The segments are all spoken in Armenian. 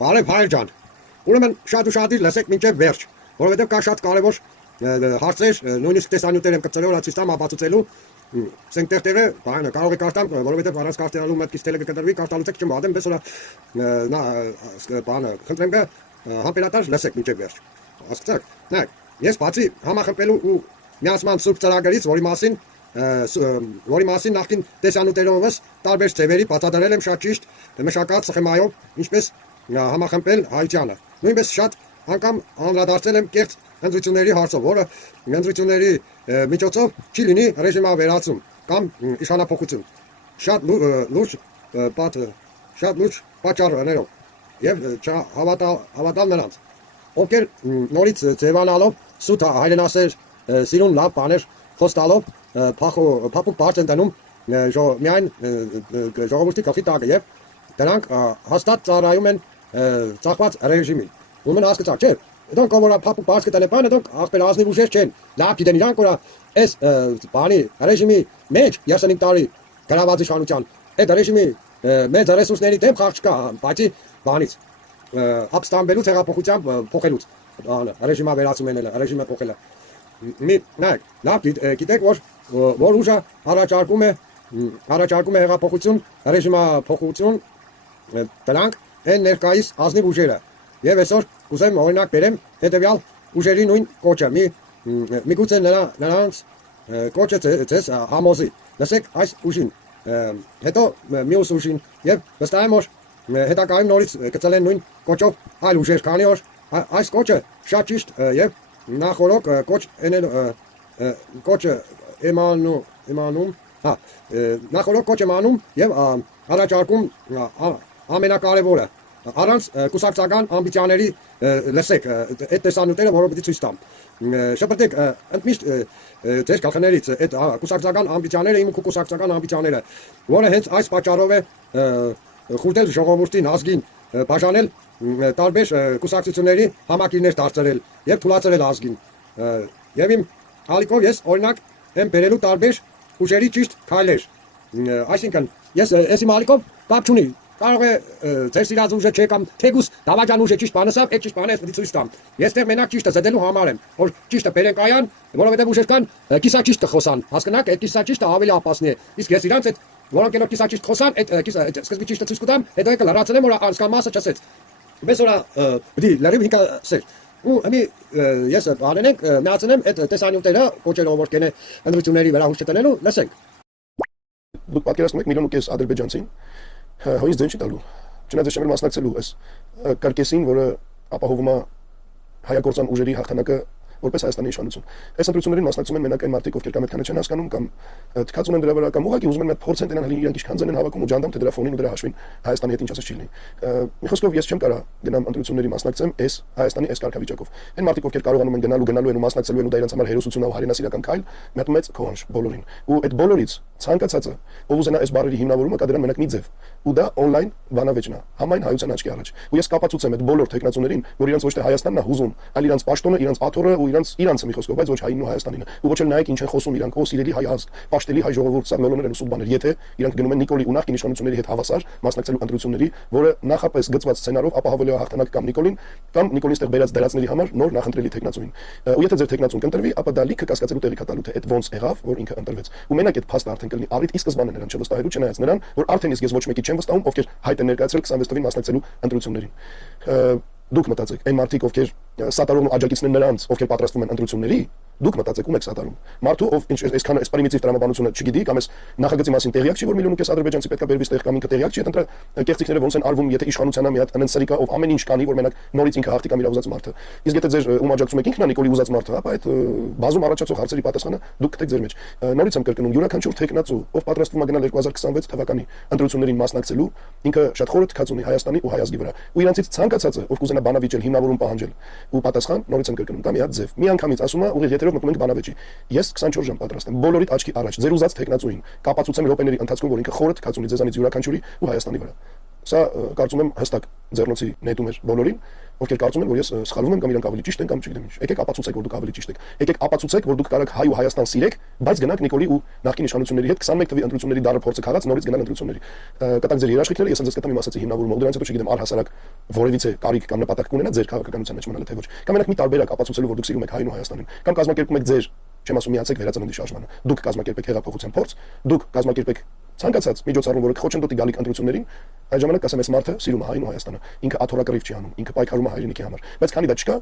Բարև հայր ջան։ Ուրեմն շատ ու շատի լսեք մինչև վերջ, որովհետև կա շատ կարևոր հարցեր, նույնիսկ տեսանյութեր եմ կծել օրացիստամ ապացուցելու, սենքտեղտերը բանը կարող եք արտամ, որովհետև առանց կարտերալու մտքից տելը կկտրվի, կարտալուց եք չեմ վադեմ, բես նա բանը խնդրեմ կը համբերատար լսեք մինչև վերջ։ Հասկացաք։ Նայեք, ես բացի համախմբելու ու միացման սուրբ ծրագրից, որի մասին նախքին տեսանյութերովս տարբեր ձևերի բացատրել եմ շատ ճիշտ մշակած սխեմայով, ինչպես համախմբել հայությանը։ Նույնպես շատ անգամ անդրադարձել եմ կեղծ ընտրությունների հարցով, որը ընտրությունների միջոցով չի լինի ռեժիմավերացում կամ իշխանափոխություն։ Շատ լուրջ պատճառներով եւ հավատալ նրանց, ովքեր նորից ձևանալով սուտ հայրենասեր սիրուն լավ բաներ խոստալով փափուկ բարձ են տնում միայն ժողովրդի գլխի տակը եւ դրանք հաստատ ծառայում են ծախված ռեժիմին։ Ուրեմն հասկացաք, չէ՞։ Դրանք որ փափուկ բարձ կտանեն բանը, դրանք ախպեր ազնիվ ուժեր չեն։ Լավ գիտեն իրանք որ այս բանի ռեժիմի մեջ 35 տարի գրաված իշխանության այդ ռեժիմի մեծ ռեսուրսների դեմ խաղ չկա, բացի բանից ապստամբելուց հեղափոխությամբ փոխելուց ռեժիմավերացում են ռեժիմը փոխելը։ Նայեք, լավ գիտեք որ ուժը առաջարկում է հեղափոխություն, ռեժիմափոխություն, դրանք են ներկայիս ազնիվ ուժերը։ Եվ այսօր կուզեմ օրինակ բերեմ հետևյալ ուժերի նույն կոչը, միգուցե նրանց կոչը ձեզ համոզի։ Լսեք այս ուժին, հետո մյուս ուժին եւ վստահ եմ որ հետագայում նորից կծել են նույն կոչով այլ ուժեր, քանի որ այս կոչը շատ ճիշտ եւ նախորոք կոչը եմանում, նախորոք կոչ եմանում եւ առաջարկում ամենակարևորը առանց կուսակցական ամբիցիաների լսեք այդ տեսանյութերը, որը պիտի ցույց տամ։ Շփրտեք ընդմիշտ ձեր գլխներից այդ կուսակցական ամբիցիաները, իմ կուսակցական ամբիցիաները, որը հենց այս պատճառով է խորտել ժողովրդին ազգին, բաժանել տարբեր կուսակցությունների համակիրներ դարձրել եւ թույլատրել ազգին։ Եվ իմ ալիքով ես օրինակ եմ բերելու տարբեր ուժերի ճիշտ քայլեր։ Այսինքն ես իմ ալիքով կապ չունի։ Կարող է ձեր սիրած ուժը չէ կամ թեկուս դավաճան ուժը ճիշտ բանը սավ, այդ ճիշտ բանը ես պիտի ցույց տամ։ Ես դեռ մենակ ճիշտը զդելու համար եմ, որ ճիշտը բերենք այան, որովհետեւ ուժեր կան կիսաճիշտ խոսան։ Հասկանաք, այդ կիսաճիշտը ավելի ապասնի է։ Իսկ ես իրանց այդ որոնք են կիսաճիշտ խոսան, այդ սկզբի ճիշտը ցույց կտամ, հետո եկել լրացնեմ որ անցկան մասը չասեց։ Բես որա պիտի լրիվ ինքա սեր։ Ու ամի ես բանենք միացնեմ այդ տեսանյութերը կոչերով որ կենե ընդրությունների վրա հուշ չտնելու, լսենք։ Դուք պատկերացնում եք 1.5 միլիոն ադրբեջանցին հույս ձեն չի տալու, չնայած շեմել մասնակցելու այս կարկեսին, որը ապահովում է հայագործան ուժերի հաղթանակը որպես Հայաստանի իշխանություն։ Այս ընտրություններին մասնակցում են մենակ այն մարդիկ, ովքեր կամ այդքանը չեն հասկանում կամ թքած ունեն դրա վրա կամ ուղղակի ուզում են փորձեն տենան հələ իրանք ինչքան ձեն են հավաքում ու ջանդամ թե դրա ֆոնին ու դրա հաշվին Հայաստանի հետ ինչ ասած չի լինի։ Մի խոսքով ես չեմ կարա գնամ ընտրությունների մասնակցեմ այս Հայաստանի այս կարգավիճակով։ Այն մարդիկ, ովքեր կարողանում են գնալու են ու մասնակցելու են ու դա իրենց համար հերոսություն ու հայրենասիրական քայլ, մի հատ մեծ քոնջ բոլորին։ Ու այդ բոլորից ցանկացածը, ով ուզենա այս բարերի հիմնավորումը կա դրան մենակ մի ձև։ Ու դա on-line բանավեճն է, համայն հայության աչքի առաջ։ Ու ես կապացուցեմ այդ բոլոր տեխնացուներին, որ իրենց ոչ թե Հայաստանն է հուզում, այլ իրենց պաշտոնը, իրենց աթոռը ու իրանցը մի խոսքով, բայց ոչ հային ու Հայաստանին։ Ու ոչ էլ նայեք ինչ են խոսում իրանք, օ սիրելի հայ ազգ, պաշտելի հայ ժողովուրդ, սա մոլոներ են ուսում բաներ։ Եթե իրանք գնում են Նիկոլի ու նախկին իշխանությունների հետ հավասար մասնակցելու ընտրությունների, որը նախապես գծված սցենարով ապահովելու է հաղթանակ կամ Նիկոլին, կամ Նիկոլին ստեղ բերած դրածների համար նոր նախընտրելի տեխնացուին։ Ու եթե ձեր տեխնացուն կընտրվի, ապա դա լիքը կասկածելու տեղի կտալու թե այդ ոնց եղավ, որ ինքը ընտրվեց։ Ու մենակ այդ փաստը արդեն կլինի առիթ ի սկզբանե նրան չվստահելու, չնայած նրան, որ արդեն իսկ ես ոչ մեկի չեմ վստահում, ովքեր հայտ են ներկայացրել 26 թվին մասնակցելու ընտրություններին։ Դուք մտածեք, այն մարդիկ, ովքեր սատարողն ու աջակիցն են նրանց, ովքեր պատրաստվում են ընտրությունների, դուք մտածեք ում եք սատարում։ Մարդու, ով այսքան այս պրիմիտիվ տրամաբանությունը չգիտի կամ այս նախագծի մասին տեղյակ չի, որ 1.5 միլիոն ադրբեջանցի պետք է բերվի ստեղ կամ ինքը տեղյակ չի, այդ կեղծիքները ոնց են արվում, եթե իշխանությանը մի հատ անենսարիկա, ով ամեն ինչ կանի, որ մենակ նորից ինքը հաղթի կամ իր ուզած մարդը։ Իսկ եթե ձեր ում աջակցում եք ինքն է Նիկոլի ուզած մարդը, ապա այդ բազում առաջացող հարցերի պատասխանը դուք գտեք ձեր մեջ։ Նորից եմ կրկնում, յուրաքանչյուր տեխնացու, ով պատրաստվում է գնալ 2026 թվականի ընտրություններին մասնակցելու, ինքը շատ խորը թքած ունի Հայաստանի ու հայ ազգի վրա։ Ու իրանցից ցանկացածը, ով կուզենա բանավիճել, հիմնավորում պահանջել ու պատասխան, նորից եմ կրկնում, կամ մի հատ ձև։ Մի անգամից ասում է, ուղիղ եթերով մտնում ենք բանավեճի։ Ես 24 ժամ պատրաստ եմ բոլորիդ աչքի առաջ ձեր ուզած տեխնացուին կապացուցեմ րոպեների ընթացքում, որ ինքը խորը թքած ունի ձեզանից յուրաքանչյուրի ու Հայաստանի վրա։ Սա կարծում եմ հստակ ձեռնոցի նետում էր բոլորին, ովքեր կարծում են, որ ես սխալվում եմ կամ իրանք ավելի ճիշտ են կամ չգիտեմ ինչ։ Եկեք ապացուցեք, որ դուք ավելի ճիշտ եք։ Եկեք ապացուցեք, որ դուք կարող հայ ու Հայաստան սիրեք, բայց գնանք Նիկոլի ու նախկին իշխանությունների հետ 21 թվականի ընտրությունների դարը փորձը քաղաց, նորից գնալ ընտրությունների։ Կտակ ձեր երաշխիքները, ես ինձ կտամ իմ ասացի հիմնավորումը, ու դրանից հետո չգիտեմ առհասարակ որևիցե կարիք կամ նպատակ կունենա ձեր քաղաքականության մեջ մնալը թե ոչ։ Կամ մենակ մի տարբերակ ապացուցելու, որ դուք սիրում եք հայն ու Հայաստանին, կամ կազմակերպում եք ձեր, չեմ ասում միացեք վերածննդի շարժմանը։ Դուք կազմակերպեք հեղափոխության փորձ, դուք կազմակերպեք ցանկացած միջոցառում, որը կխոչընդոտի գալիք ընտրություններին, այդ ժամանակ կասեմ, այս մարդը սիրում է հայն ու Հայաստանը, ինքը աթոռակռիվ չի անում, ինքը պայքարում է հայրենիքի համար։ Բայց քանի դա չկա,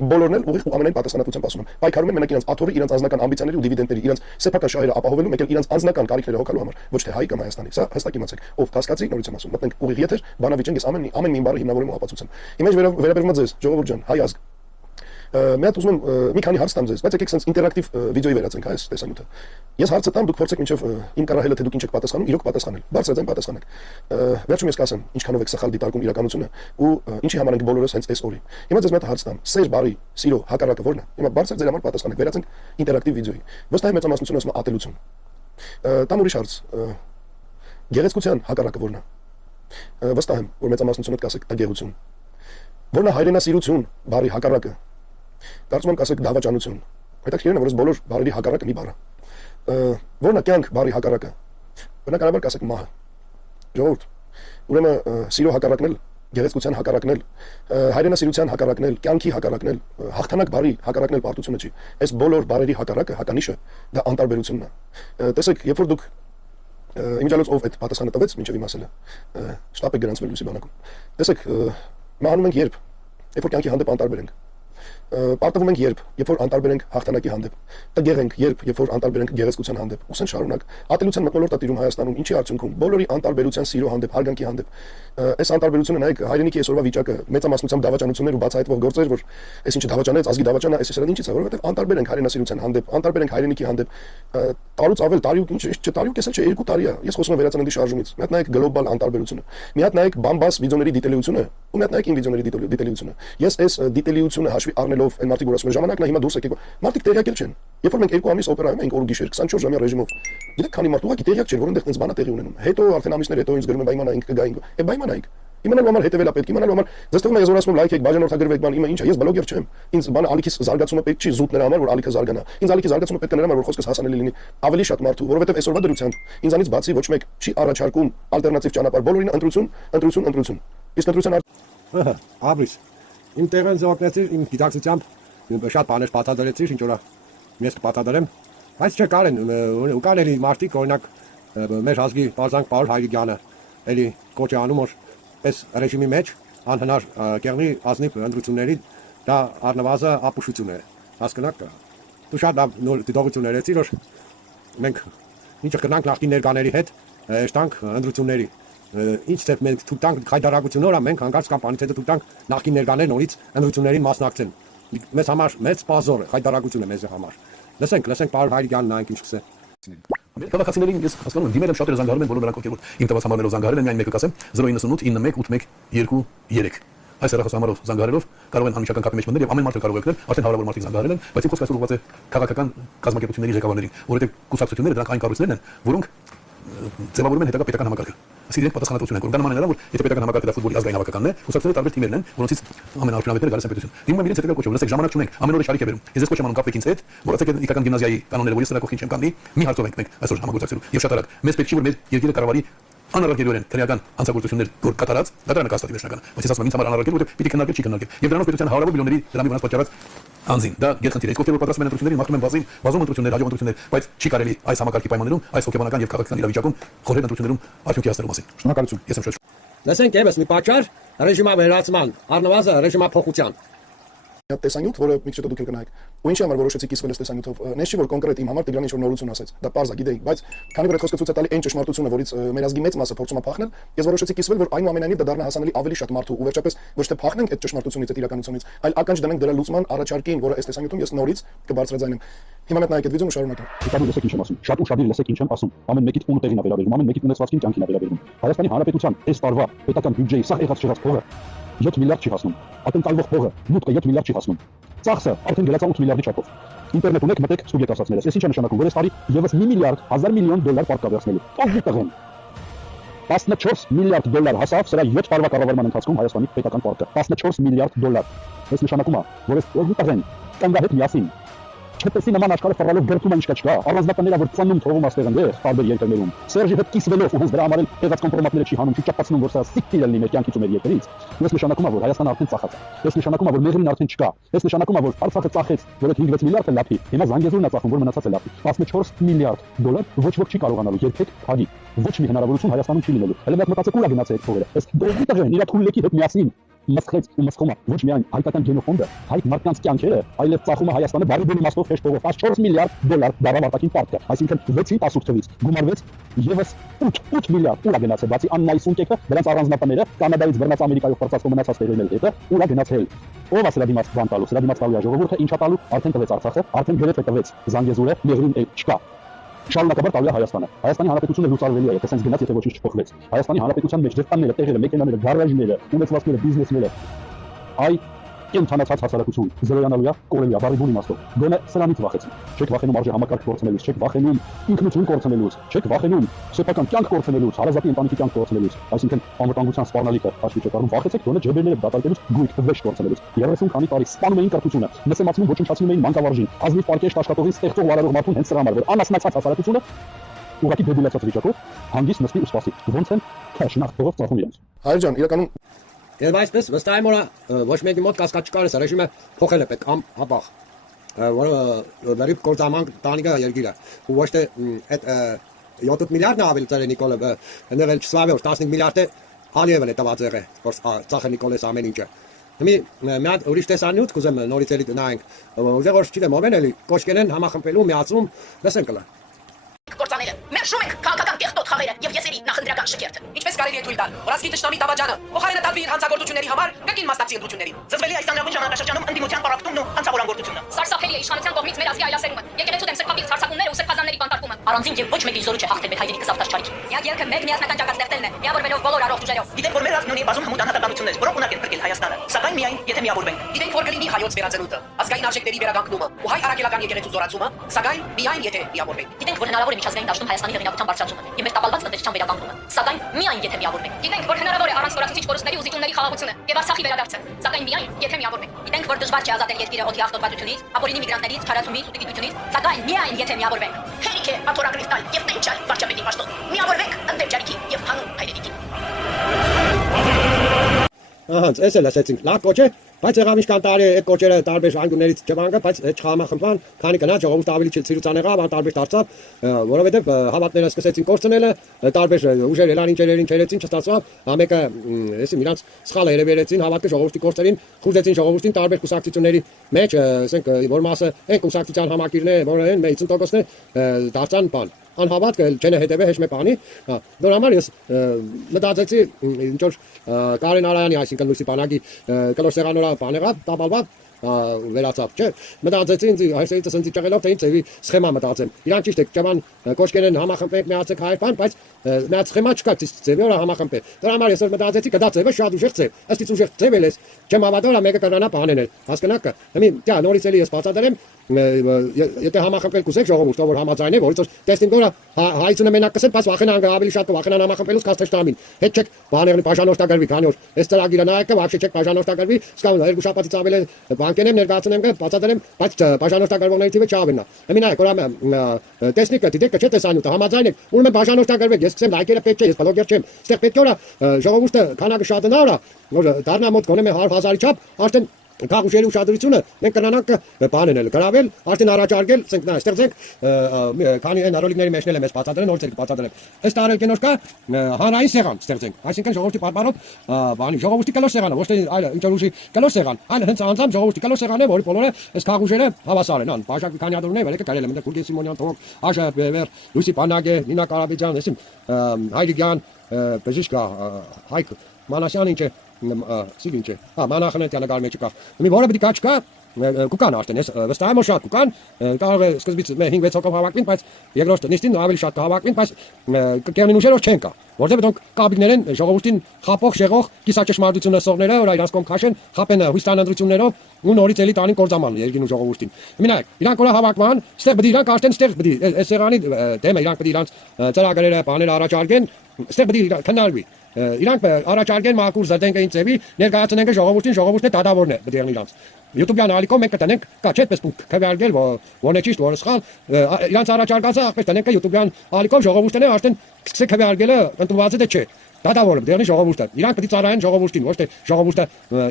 բոլորն էլ ուղիղ ու ամենայն պատասխանատվությամբ ասում են, պայքարում են մենակ իրենց աթոռի, իրենց անձնական ամբիցիաների ու դիվիդենդների, իրենց սեփական շահերը ապահովելու, մեկ էլ իրենց անձնական կարիքները հոգալու համար, ոչ թե հայ կամ Հայաստանի։ Սա հստակ իմացեք։ Ով կասկածի, նորից եմ ասում, մտնենք ուղիղ եթեր, բանավիճենք, ես ամեն մի բառը հիմնավորում ու ապացուցեմ։ Հիմա վերաբերվում է ձեզ, ժողովուրդ ջան, հայ ազգ։ Մի հատ ուզում եմ մի քանի հարց տամ ձեզ, բայց եկեք sense ինտերակտիվ վիդեոյի վերածենք այս տեսանյութը։ Ես հարցը տամ, դուք փորձեք մինչև իմ կարահելը թե դուք ինչ եք պատասխանում, իրոք պատասխանել։ Բարձրացեմ պատասխանեք։ Վերջում ես կասեմ, ինչքանով եք սխալ դիտարկում իրականությունը ու ինչի համար ենք բոլորս հենց այս օրի։ Հիմա ձեզ մի հատ հարց տամ, սեր բարի, սիրո հակառակը ո՞րն է։ Հիմա բարձր ձեր համար պատասխանեք, վերածենք ինտերակտիվ վիդեոյի։ Վստահ եմ մեծամասնությունը ասում է ատելություն։ Տամ ուրիշ հարց։ Գեղեցկության հակառակը ո՞րն է։ Վստահ եմ, որ մեծամասնությունը կասեք ագեղություն։ Ո՞րն է հայրենասիրություն բարի հակառակը։ Կարծում եմ կասեք դավաճանություն։ Հետաքրքիր է, որ այս բոլոր բարերի հակառակը մի բառ է։ Ո՞րն է կյանք բարի հակառակը։ Բնականաբար կասեք մահը։ Ժողովուրդ, ուրեմն սիրո հակառակն էլ, գեղեցկության հակառակն էլ, հայրենասիրության հակառակն էլ, կյանքի հակառակն էլ, հաղթանակ բարի հակառակն էլ պարտությունը չի։ Այս բոլոր բարերի հակառակը, հականիշը դա անտարբերությունն է։ Տեսեք, երբ որ դուք իմիջիալոց ով այդ պատասխանը տվեց, մինչև իմ ասելը, շտապ եք գրանցվել լույսի բանակում։ Տեսեք, մահանում ենք երբ որ կյանքի հանդեպ անտարբեր ենք։ Պարտվում ենք երբ որ անտարբեր ենք հաղթանակի հանդեպ, տգեղ ենք երբ որ անտարբեր ենք գեղեցկության հանդեպ, ուսեն շարունակ, ատելության մթնոլորտ է տիրում Հայաստանում, ինչի արդյունքում բոլորի անտարբերության սիրո հանդեպ, հարգանքի հանդեպ, այս անտարբերությունը նայեք հայրենիքի այսօրվա վիճակը, մեծամասնությամբ դավաճանություններ ու բացահայտվող գործեր, որ այս ինչը դավաճանեց, ազգի դավաճանա, այս սրանից ինչից է, որովհետև անտարբեր ենք հայրենասիրության հանդեպ, անտարբեր ենք հայրենիքի հանդեպ, տարուց ավել տարիուկ ինչ չտարիուկ էսել չէ 2 տարի է, ես խոսում եմ վերածննդի շարժումից, մի հատ նայեք գլոբալ անտարբերությունը, մի հատ նայեք բամբաս վիդեոների դիտելիությունը, ու մի հատ նայեք իմ վիդեոների դիտելիությունը, ես այս դիտելիությունը հաշվի առնելով այն մարդիկ, որ ասում են ժամանակն է հիմա դուրս եկեք, մարդիկ տեղյակ չեն, երբ որ մենք 2 ամիս օպերայում ենք օր ու գիշեր 24 ժամյա ռեժիմով, գիտեք քանի մարդ ուղղակի տեղյակ չեն, որ այնտեղ տենց բանա տեղի ունենում, հետո արդեն ամիսներ հետո ինձ գրում են բայմանայինք կգայինք, բայմանայինք, իմանալու համար հետևելա պետք, իմանալու համար ձեզ թվում է ես որ ասում եմ լայք եք, բաժանորդագրվեք, բան, իմը ինչ է, ես բլոգեր չեմ, ինձ բանը ալիքիս զարգացումը պետք չի զուտ նրա համար, որ ալիքը զարգանա, ինձ ալիքի զարգացումը պետք է նրա համար, որ խոսքս հասանելի լինի ավելի շատ մարդու, որովհետև այսօրվա դրությամբ ինձանից բացի ոչ մեկ չի առաջարկում ալտերնատիվ ճանապարհ, բոլորին ընտրություն, իսկ ընտրության Աբրիս, իմ տեղն զորտնեցի, իմ գիտակցությամբ շատ բաներ պատահեցի, ինչ որ ես կպատահեմ, բայց չկարեն ու կարելի մարդիկ օրինակ մեր ազգի բարձանք Պաուլ Հայրիկյանը էլի կոչ անում որ այս ռեժիմի մեջ անհնար կեղնի ազնիվ ընտրությունների դա առնվազն ապուշություն է հասկանաք դու շատ նոր դիտողություններ ես որ մենք ինչը կնանք նախկին ներկաների հետ շտանք ընտրությունների ինչ թե մենք թույլ տանք հայտարարություն նորա մենք հանկարծ կամպանիից հետո թույլ տանք նախկին ներկաներ նորից ընտրություններին մասնակցեն մեզ համար մեծ պազոր է հայտարարություն է մեզ համար լսենք Պաուլ Հայրիկյանն այն ինչ կսե Քաղաքացիներին ես հասկանում եմ դիմել եմ շատերը զանգահարում են բոլոր նրանք ովքեր որ իմ տված համարներով զանգահարել են միայն մեկը կասեմ 098 918123 այս հեռախոսահամարով զանգահարելով կարող են անմիջական կապի մեջ մտնել եւ ամեն մարդ կարող է գտնել արդեն հարյուրավոր մարդիկ զանգահարել են բայց իմ խոսքը այսօր ուղղված է քաղաքական կազմակերպությունների ղեկավարներին որովհետեւ կուսակցությունները դրանք այն կառույցներն են որոնք ձևավորում են հետագա պետական համակարգը այսինքն իրենք պատասխանատվություն են կրում նրան որ եթե պետական համակարգը դա ֆուտբոլի ազգային հավաքականն է կուսակցությունները տարբեր թիմերն են որոնցից ամենաարժանավետները գալիս են պետություն դիմում եմ իրենց հետագա կոչում լսեք ժամանակ չունենք ամեն օր շարիկ է բերում ես ես կոչ եմ անում կապվեք ինձ հետ որացեք իգական գիմնազիայի կանոնները որ ես սրա կողքին չեմ կանգնի մի հարցով ենք մենք այսօր համագործակցելու եւ շատ արագ մեզ պետք չի որ մեր երկիրը կառավարի անառարկելիորեն քրեական հանցագործություններ որ կատարած դատարանը կհաստատի վերջնական բայց ես ասում եմ ինձ համար անառարկել որովհետեւ պիտի քննարկել չի քննարկել եւ դրանով պետության հարյուրավոր միլիոնների դրամի վնաս պատճառած անձին դա գերխնդիր է ովքեր որ պատրաստում են ընտրություններին մաղթում են բազում ընտրություններ հաջող ընտրություններ բայց չի կարելի այս համակարգի պայմաններում այս հոգեբանական եւ քաղաքական իրավիճակում խորհրդ ընտրություններում արդյունքի հասնելու մասին շնորհակալություն ես եմ շնորհ լսենք եւս մի պատճառ ռեժիմա վերացման առնվազն ռեժիմա փոխության տեսանյութ, որը մի քիչ հետո դուք կնայեք։ Ու ինչի համար որոշեցի կիսվել այս տեսանյութով։ Նես չի որ կոնկրետ իմ համար Տիգրանը ինչ որ նորություն ասեց։ Դա պարզ է, գիտեի, բայց քանի որ այդ խոսքը ցույց է տալի այն ճշմարտությունը, որից մեր ազգի մեծ մասը փորձում է փախնել, ես որոշեցի կիսվել, որ այնուամենայնիվ դա դառնա հասանելի ավելի շատ մարդու ու վերջապես ոչ թե փախնենք այդ ճշմարտությունից, այդ իրականությունից, այլ ականջ դնենք դրա լուծման առաջարկին, որը այս տեսանյութում ես նորից կբարձրաձայնեմ։ Հիմա մենք նայեք այդ վիդեոն ու շարունակենք։ Դիտարկու լսեք ինչ եմ ասում։ Շատ ուշադիր լսեք ինչ եմ ասում։ Ամեն մեկից տունը տեղին է վերաբերվում, ամեն մեկից ունեցվածքին կյանքին է վերաբերվում։ Հայաստանի Հանրապետության այս տարվա պետական բյուջեի սա եղած չեղած փողը 7 միլիարդ չի հասնում։ Ակնկալվող փողը մուտքը 7 միլիարդ չի հասնում։ Ծախսը արդեն գելացա 8 միլիարդի չափով։ Ինտերնետ ունեք, մտեք, ստուգեք ասածներս։ Այս ինչ է նշանակում, որ այս տարի եւս 1 միլիարդ 1000 միլիոն դոլար պարտք կավերցնելու։ Ով դիտողեն։ 14 միլիարդ դոլար հասավ սրա 7 տարվա կառավարման ընթացքում Հայաստանի պետական պարտքը 14 միլիարդ դոլար այս նշանակում է որ այս օգուտեն կանգա հետ միասին չտեսի նման աշխարհը ֆռալով գրտում ինչ կա առանձնատները որ ծանոթ թողում աստեղ ընդ տարբեր երկրներում Սերժի հետ կիսվելով ու հենց դրա համար էլ տեղած կոմպրոմատները չի հանում չի ճապացնում որ սա սիկտիր լինի մեր կյանքից ու մեր երկրից այս նշանակում է որ Հայաստանը արդեն ծախած է այս նշանակում է որ մեղրին արդեն չկա այս նշանակում է որ Արցախը ծախեց որ այդ 5-6 միլիարդ է լափի հիմա Զանգեզուրն է ծախում որ մնացած է լափի 14 միլիարդ դոլար ոչ ոք չի կարողանալու երբեք փագի ոչ մի հնարավորություն Հայաստանում չի լինելու հələ մեկ մտածեք ուր է գնացել այդ փողերը այս դողուտեղեն իր թուլլեկի հետ միասին Մսխեց ու մսխոմա ոչ միայն հայկական գենոֆոնդը հայ մարդկանց կյանքերը այլև ծախում է Հայաստանը բարի բունի մասով հեշտ փողով 14 միլիարդ դոլար դարավարտակին պարտքը այսինքն 6-ի տասուկ թվից գումարվեց եւս 8 միլիարդ ուր է գնացել բացի աննայսուն կեկը դրանց առանձնատները կանադայից բռնած ամերիկայով պրծածով մնացած տեղերն էլ հետը ուր է գնացել ով է սրա դիմաց բան տալու սրա դիմաց տալու է ժողովուրդը ինչա տալու արդեն տվեց Արցախը արդեն գրեթե տվեց Զանգեզուրը մեղրին էլ չկա շարունակաբար տալու է Հայաստանը Հայաստանի Հանրապետությունը լուծարվելու է եթե sense գնաց եթե ոչինչ չփոխվեց Հայաստանի Հանրապետության մեջ դեպքանները տեղերը մեքենաները գարաժները ունեցվածքները բիզնեսները այ կենթանացած հասարակություն զրոյանալու է կորելու է բարի բունի մասով գոնե սրանից վախեցին չեք վախենում արժե համակարգ կորցնելուց չեք վախենում ինքնություն կորցնելուց չեք վախենում սեփական կյանք կորցնելուց հարազատի ընտանիքի կյանք կորցնելուց այսինքն անվտանգության սպառնալիքը հաշվի չեք առնում վախեցեք գոնե ջբերները դատարկելուց գույք վեշ կորցնելուց 30 քանի տարի սպանում էին կրթությունը նսեմացնում ոչնչացնում էին մանկավարժին ազնիվ պարկեշտ աշխատողին ստեղծող վարարող մարդուն հենց սրա համար որ անասնացած հասարակությունը ուղղակի դեբիլացած վիճակով հանգիստ նստի ու սպասի ոնց են քաշ նախ փողով ծախում իրենց Հայր ջան իրականում Եվ այսպես վստահ եմ որ ոչ մեկի մոտ կասկած չկար է ռեժիմը փոխել է պետք հապաղ որը լրիվ կորզաման տանիքը երկիրը ու ոչ թե այդ 7 միլիարդն ավելի ծեր Նիկոլը ներել չսվավե որ 15 միլիարդ է Ալիևն է տված եղել որ ծախը Նիկոլես ամեն ինչը Մի հատ ուրիշ տեսանյութ կուզեմ նորից էլի տնայինք ուզեղ որ չգիտեմ ով են էլի կոշկեն համախմբելու միացում լսենք կլա Գործաները մերժում ենք քաղաքական տեխնոտ խաղերը եւ եսերի նախընտրական շքերթը ինչպես կարելի է թույլ տալ որ ազգի ճշտամի դավաճանը փոխարենը տալվի իր հանցագործությունների համար կրկին մասնակցի ընտրություններին զզվելի այս անհավին ժամանակաշրջանում ընդդիմության պարակտումն ու հանցավորանգործությունը Սարսափելի է իշխանության կողմից մեր ազգի այլասերումը եկեղեցու դեմ սրբապիղծ հարձակումները ու սրբազանների բանտարկումը առանձին եւ ոչ մեկի զորու չէ հաղթել մեր հայրենի կսավտաշ չարիքի միակ ելքը մեկ միասնական ճակատ ստեղծելն է միավորվելով բոլոր առողջ ուժերով գիտենք որ մեր ազգն ունի բազում հմուտ անհատականություններ որոնք ունակ են փրկել Հայաստանը սակայն միայն եթե միավորվենք գիտենք որ կլինի հայոց վերածնունդը ազգային արժեքների վերականգնումը ու հայ առաքելական եկեղեցու զորացումը սակայն միայն եթե միավորվենք գիտենք որ հնարավոր է միջազգային դաշտում Հայաստանի հեղինակության բարձրացումը եւ մեր տապալված տնտեսության վերականգնումը սակայն միայն եթե միավորվենք գիտենք որ հնարավոր է առանց ստորացուցիչ կորուստների ու զիջումների խաղաղությունը եւ Արցախի վերադարձը սակայն միայն եթե միավորվենք գիտենք որ դժվար չէ ազատել երկիրը օդի աղտոտվածությունից ապօրինի միգրանտներից քարացումից ու տիկիտությունից սակայն միայն եթե միավորվենք հերիք է աթորագրիվ տալ եւ տենչալ վարչապետի պաշտոն միավորվենք ընդդեմ ջարիքի եւ հանուն հայրենիքի Ահա, այս էլ ասեցինք, լավ կոչ է, բայց եղավ ինչքան տարի այդ կոչերը տարբեր անգուններից չվանգա, բայց այդ չհամախմբան, քանի գնաց ժողովուրդը ավելի ցիրուցան եղավ, տարբեր դարձավ, որովհետև հավատները սկսեցին կորցնելը, տարբեր ուժեր ելան ինչերին չերեցին, չստացավ, ամեկը էսի իրանց սխալը երևերեցին, հավատքը ժողովրդի կորցերին, խուզեցին ժողովրդին տարբեր կուսակցությունների մեջ, ասենք, որ մասը այն կուսակցության համակիրն է, որ այն 50%-ն է դարձան բան անհավատքը չեն հետևե հեշ մի բանի, դրա համար ես մտածեցի ինչ որ Կարեն Արայանի, այսինքն Լուսի բանակի կլոր սեղանորա բան եղավ, տապալված վերացավ, չէ, մտածեցի ինձ այսպես ասած ճեղելով թե ինձ էվի սխեմա մտածեմ։ Իրանք ճիշտ է, ճաման կոշկերեն համախմբեք միացեք հայ բան, բայց նա սխեմա չկա, ձևի օր համախմբե։ Դրա համար ես մտածեցի կդա ձևը շատ ուժեղ ձև, ըստ ուժեղ ձևել ես, չեմ հավատալ մեկը կրանա բանել, հասկանաք։ Հիմա դա նորից էլի ես բացատրեմ, եթե համախմբել կուսեք ժողովուրդը որ համաձայն է, որից տեսնենք որ հայցունը մենակ կսեն, բայց վախենան ավելի շատ կվախենան համախմբելուց կաստեշտամին։ Հետ չեք բաներն բաժանորդագրվի, քանի որ այս ծրագիրը նայեք, вообще չեք բաժանորդագրվի, սկամ երկու շաբաթից ավել բանկենեմ ներկայացնեմ, բացատրեմ, բայց բաժանորդագրվողների թիվը չավելնա։ Հիմա նայեք, որ տեսնիկը դիտեք չէ տեսանյութը, համաձայն եք, ուրեմն բաժանորդագրվեք, ես սկսեմ լայքերը պետք չէ, ես բլոգեր չեմ, այստեղ պետք է որ ժողովուրդը քանակը շատ նորա, որ դառնա մոտ գոնե 100,000-ի չափ, արդեն Քաղուշերի ուշադրությունը մենք կնանանք բանեն էլ գրավել, արդեն առաջարկել, ասենք նա ստեղծենք, քանի այն ռոլիկների մեջն էլ մեզ բացատրեն, նոր ցերկ բացատրեմ։ Այս տարել կենոջ կա հանրային սեղան ստեղծենք, այսինքն ժողովրդի պատմարով բանի ժողովրդի կլոր սեղանը, ոչ թե այլ ինչ որ ուժի կլոր սեղան, այլ հենց անձամբ ժողովրդի կլոր սեղան է, որի բոլորը այս քաղուշերը հավասար են, բաժակի քանյադուրներ, վերեկը կարել եմ, Գուրգեն Սիմոնյան թող, Աշա Բևեր, Լուսի Պանագե, Նինա Կարապետյան, ասեմ, Հայրիկյան, Բեժիշկա, Հայկ Մանասյան ինչ է Սիլինչե, Մանախնետյանը գալ մեջ կա։ Մի որը պետք է չկա, կուկան արդեն էս վստահ եմ որ շատ կուկան կարող է սկզբից 5-6 հոգով հավաքվին, բայց երկրորդ նիստին ավելի շատ կհավաքվին, բայց կերնին ուժերով չեն կա, որտեղ դրանք կաբիներ են ժողովրդին խափող, շեղող, կիսաճշմարտությունը սողները, որ իրանց կողմ քաշեն, խափեն հույստան ընտրություններով ու նորից էլի տանին կորձաման երկրին ու ժողովրդին։ Մենակ իրանք որ հավաքման, ստեղ պետք է իրանք արդեն ստեղ պետք է այս սեղանի դեմը իրանք պետք է իրանք ծրագրերը բաները առաջարկեն, ստեղ պետք է քննարկվի։ Իրանք առաջարկեն մաքուր զրդենկային ծևի ներկայացնենք ժողովրդին, ժողովուրդն է դատավորն է պետք է իրանք։ YouTube-յան ալիքով մենք կտնենք, կա չէ՞ պես քվեարկել, որն է ճիշտ, որը սխալ, իրանք առաջարկածը ախպես տնենք YouTube-յան ալիքով ժողովուրդն է արդեն սկսե քվեարկելը ընդունված է թե չէ։ Դատավորը դեռնի ժողովուրդը։ Իրանք պետք է ծառայեն ժողովրդին, ոչ թե ժողովուրդը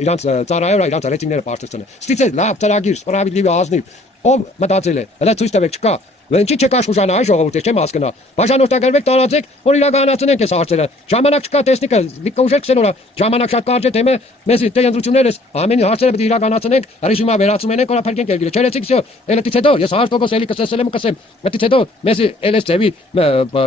իրանք ծառայեր, իրանք ռեյտինգները բարձրացնեն։ Ստիցե լավ ծրագիր, սպառավիլի ազնիվ, ով մտածել է, հələ ցույց տվեք չկա։ Ինչի՞ չեք աշխուժանա այ ժողովուրդը, չեմ հասկնա։ Բաժանորդագրվեք, տարածեք, որ իրականացնենք այս հարցերը։ Ժամանակ չկա տեխնիկա, լիքը ուժեր քսեն օրա։ Ժամանակ շատ կարճ է թեմը, մեզ տենդրություններս ամեն հարցերը պետք է իրականացնենք, ռեժիմը վերացում ենք, կորափարկենք երկիրը։ Չերեցիք, всё, էլետից հետո ես 100% էլի կսեմ։ Մտից հետո մեզ էլես ծեվի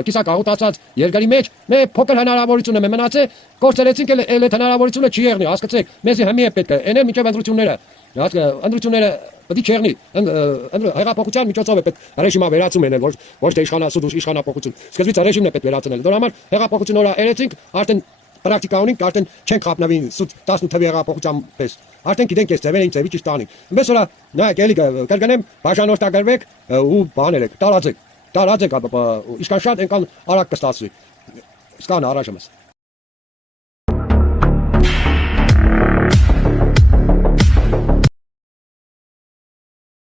կիսակաղուտացած երկրի մեջ մե փոքր հնարավորություն է մնացե, կորցրեցինք էլ այդ հնարավորությունը չի եղնի, հասկացեք, մեզի հիմի է պետք է, այնը միջև ընտրությունները։ Ընտրությունները պետք է չեղնի, հեղափոխության միջոցով է պետք ռեժիմը վերացում են, ոչ թե իշխանասուդ ու իշխանապողություն։ Սկզբից ռեժիմն է պետք վերացնել։ Դրա համար հեղափոխությունը օրա երեցինք, արդեն պրակտիկա ունենք, արդեն չենք խափնավի սուտ 18 թվի հեղափոխության պես։ Արդեն գիտենք այս ձևերին ձևի ճիշտ տանին։ Իմպես օրա նայեք էլի կրկնեմ, բաժանորդագրվեք ու բաներեք, տարածեք, իսկան շատ այնքան արագ կստացվի։ Սկան առաջ ես։